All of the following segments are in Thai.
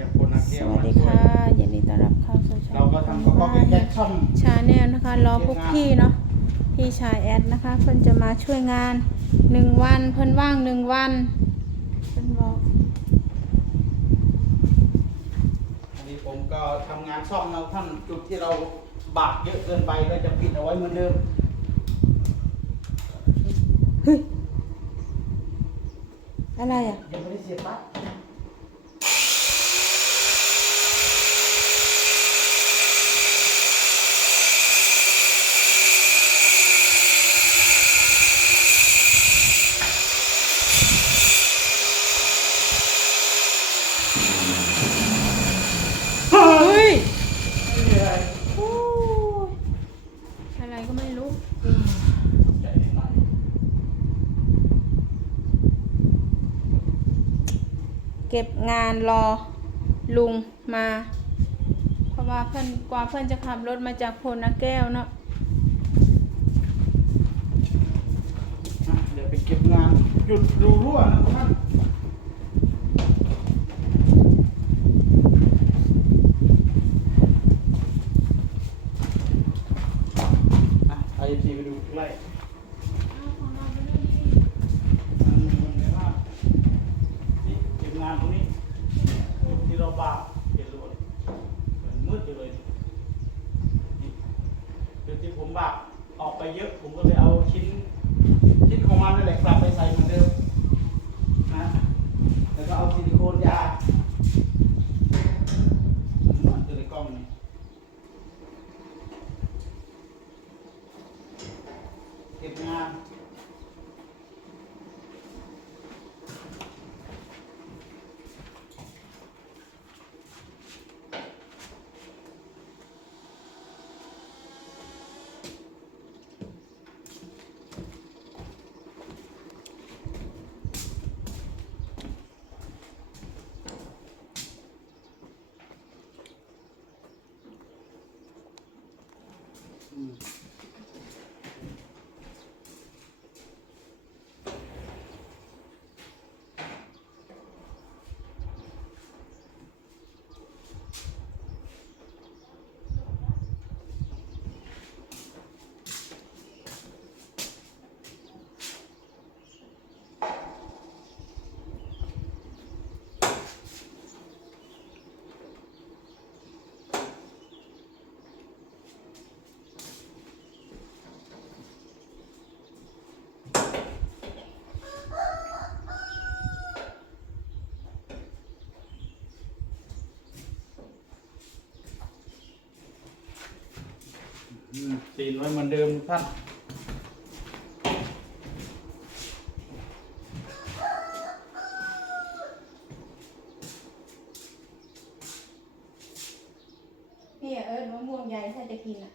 จากคนนักสเที่ยววัสมาดีช่วยค่ะยินดีต้อนรับเข้าสู่ช่องเราก็ทำก็ก็แก๊กช่อมชาแนลนะคะรอพวกพี่เนาะพี่ชายแอดนะคะเพิ่นจะมาช่วยงานหนึ่งวันเพิ่นว่างหนึ่งวันเพิ่นบอกอันนี้ผมก็ทำงานซ่อมนะท่านจุดที่เราบากเยอะเกินไปก็จะปิดเอาไว้เหมือนเดิมเฮ้ยอะไรอะยังไม่ได้เสียบปลั๊ก เฮ้ย ไม่มีอะไร โอ้ยอะไรก็ไม่รู้ ใจนิดหน่อย เก็บงานรอลุงมา เพราะว่าเพื่อนกว่าเพื่อนจะขับรถมาจากโพนาแก้วเนาะเดี๋ยวไปเก็บงานหยุดดูรั่วนะท่านอะไปทีไปดูใกล้ มันมันไม่ว่านี่เก็บงานตรงนี้จุดที่เราบากเห็นเลยมันมืดอยู่เลยนี่จุดที่ผมบากออกไปเยอะ ผมก็เลยเอาชิ้นชิ้นของมันนั่นแหละกลับไปใส่เหมือนเดิมนะแล้วก็เอาซิลิโคนยามันจะในกล้องนี่เก็บงาน อื มซีนไว้เหมือนเดิมท่านนี่เอิญมะม่วงใหญ่ถ้าจะกินอะ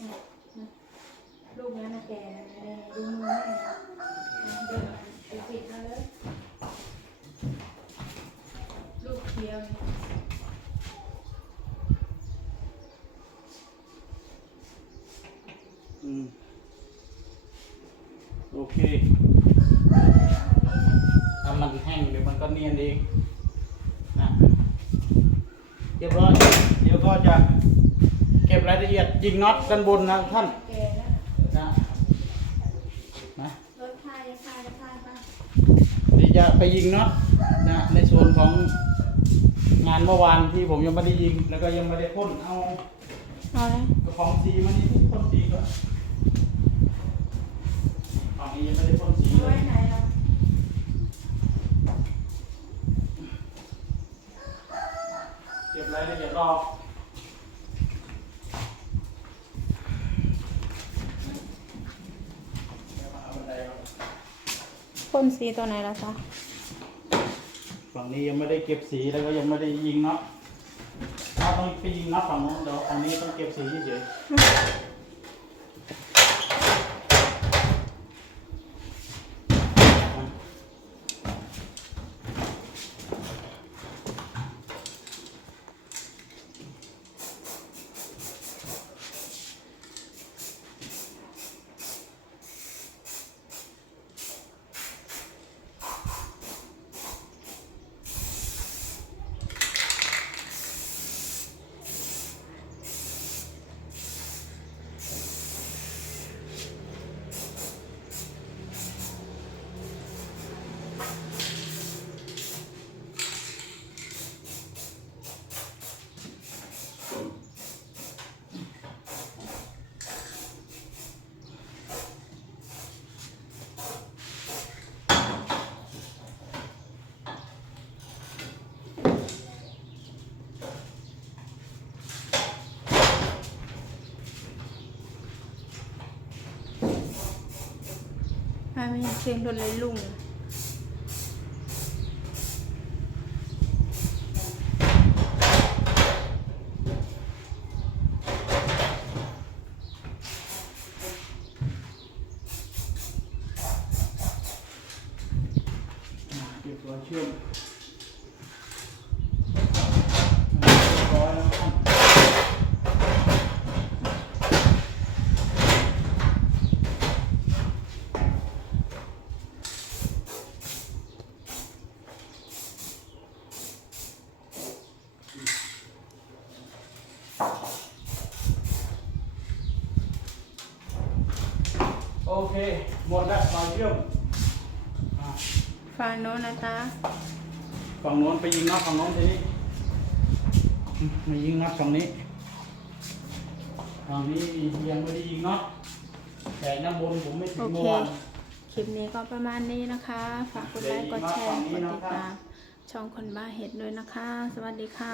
นะลูกนั้นนะแกนะนี่ดูมือแม่นะอะเดินไปปิดมาเลย ลูกเคี้ยวนี่ อืม โอเค ถ้ามันแห้งเดี๋ยวมันก็เนียนเองนะเรียบร้อยเดี๋ยวก็จะเก็บรายละเอียดยิงน็อตด้านบนนะท่านแกนะนะนะรถพายพายพายไปเดี๋ยวจะไปยิงน็อตนะในส่วนของงานเมื่อวานที่ผมยังไม่ได้ยิง แล้วก็ยังไม่ได้พ่นเอาเอาเลยกระของสีมานี่พ่นสีก่อนฝั่ งนี้ยังไม่ได้พ่นสีเอาเลไว้ยไหนล่ะเก็บรายละเอียดรอพ่นสีตัวไหนล่ะจ๊ะฝั่งนี้ยังไม่ได้เก็บสีแล้วก็ยังไม่ได้ยิงน็อตถ้าต้องไปยิงน็อตฝั่งโน้นเดี๋ยวฝั่งนี้ต้องเก็บสีเฉย ไม่เชียงโดนเลยลุงอ่าเก็บตัวเชื่อมอ่าเรียบร้อยแล้วครับ โอ เค หมดแล้วสายเชื่อมอ่าฟังโน้นนะตาฝั่งโน้นไปยิงน็อตฝั่งโน้นทีนี้อืมมายิงน็อตฝั่งนี้ฝั่งนี้ยังไม่ได้ยิงน็อตแต่น้ำบนผมไม่ถึโองเคเมื่อวาน คลิปนี้ก็ประมาณนี้นะคะ ฝากกดไลค์ กดแชร์ กดติดตาม ช่องคนบ้าเห็ดด้วยนะคะ สวัสดีค่ะ